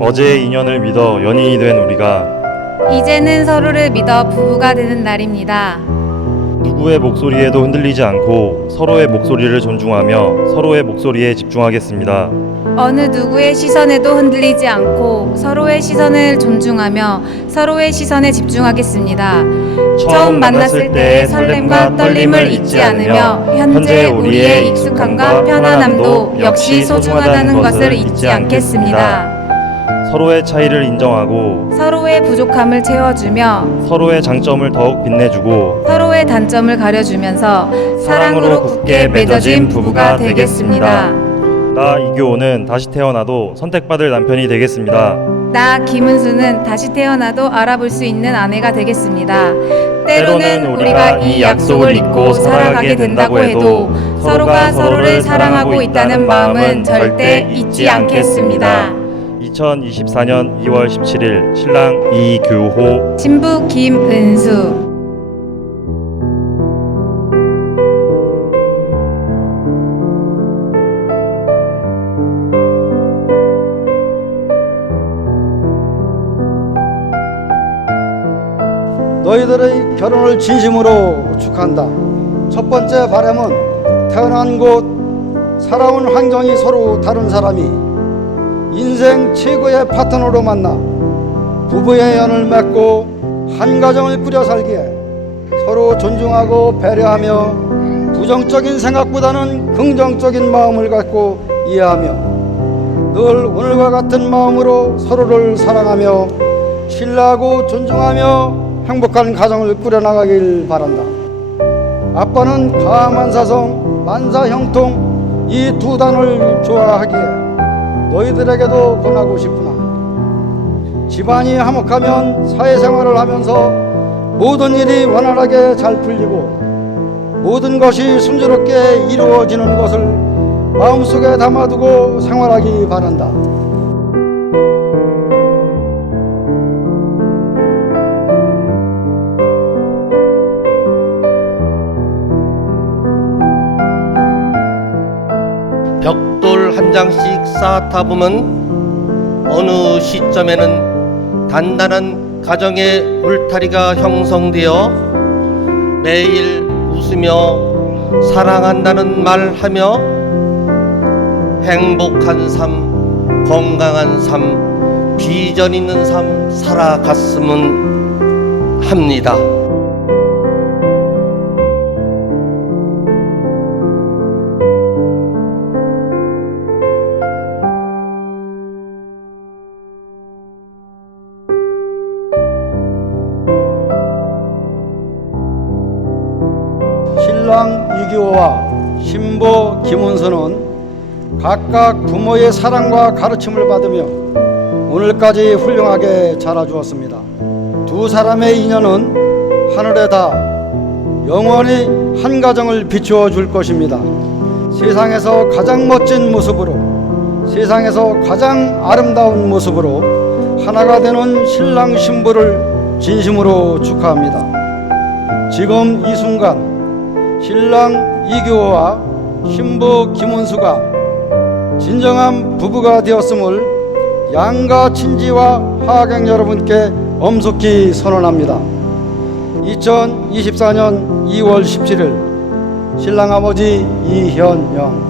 어제의 인연을 믿어 연인이 된 우리가 이제는 서로를 믿어 부부가 되는 날입니다. 누구의 목소리에도 흔들리지 않고 서로의 목소리를 존중하며 서로의 목소리에 집중하겠습니다. 어느 누구의 시선에도 흔들리지 않고 서로의 시선을 존중하며 서로의 시선에 집중하겠습니다. 처음 만났을 때의 설렘과 떨림을 잊지 않으며 현재 우리의 익숙함과 편안함도 역시 소중하다는 것을 잊지 않겠습니다. 서로의 차이를 인정하고 서로의 부족함을 채워주며 서로의 장점을 더욱 빛내주고 서로의 단점을 가려주면서 사랑으로 굳게 맺어진 부부가 되겠습니다. 나 이교호는 다시 태어나도 선택받을 남편이 되겠습니다. 나 김은수는 다시 태어나도 알아볼 수 있는 아내가 되겠습니다. 때로는 우리가 이 약속을 잊고 살아가게 된다고 해도 서로가 서로를 사랑하고 있다는 마음은 절대 잊지 않겠습니다. 2024년 2월 17일 신랑 이규호 신부 김은수 너희들의 결혼을 진심으로 축하한다. 첫 번째 바람은 태어난 곳, 살아온 환경이 서로 다른 사람이 인생 최고의 파트너로 만나 부부의 연을 맺고 한 가정을 꾸려 살기에 서로 존중하고 배려하며 부정적인 생각보다는 긍정적인 마음을 갖고 이해하며 늘 오늘과 같은 마음으로 서로를 사랑하며 신뢰하고 존중하며 행복한 가정을 꾸려나가길 바란다. 아빠는 가만사성, 만사형통 이 두 단을 좋아하기에 너희들에게도 권하고 싶구나. 집안이 화목하면 사회생활을 하면서 모든 일이 원활하게 잘 풀리고 모든 것이 순조롭게 이루어지는 것을 마음속에 담아두고 생활하기 바란다. 벽돌 한 장씩 쌓다 보면 어느 시점에는 단단한 가정의 울타리가 형성되어 매일 웃으며 사랑한다는 말 하며 행복한 삶, 건강한 삶, 비전 있는 삶 살아갔으면 합니다. 이규호와 신부 김은수는 각각 부모의 사랑과 가르침을 받으며 오늘까지 훌륭하게 자라주었습니다. 두 사람의 인연은 하늘에 다 영원히 한 가정을 비추어 줄 것입니다. 세상에서 가장 멋진 모습으로 세상에서 가장 아름다운 모습으로 하나가 되는 신랑 신부를 진심으로 축하합니다. 지금 이 순간 신랑 이규호와 신부 김은수가 진정한 부부가 되었음을 양가 친지와 하객 여러분께 엄숙히 선언합니다. 2024년 2월 17일 신랑 아버지 이현영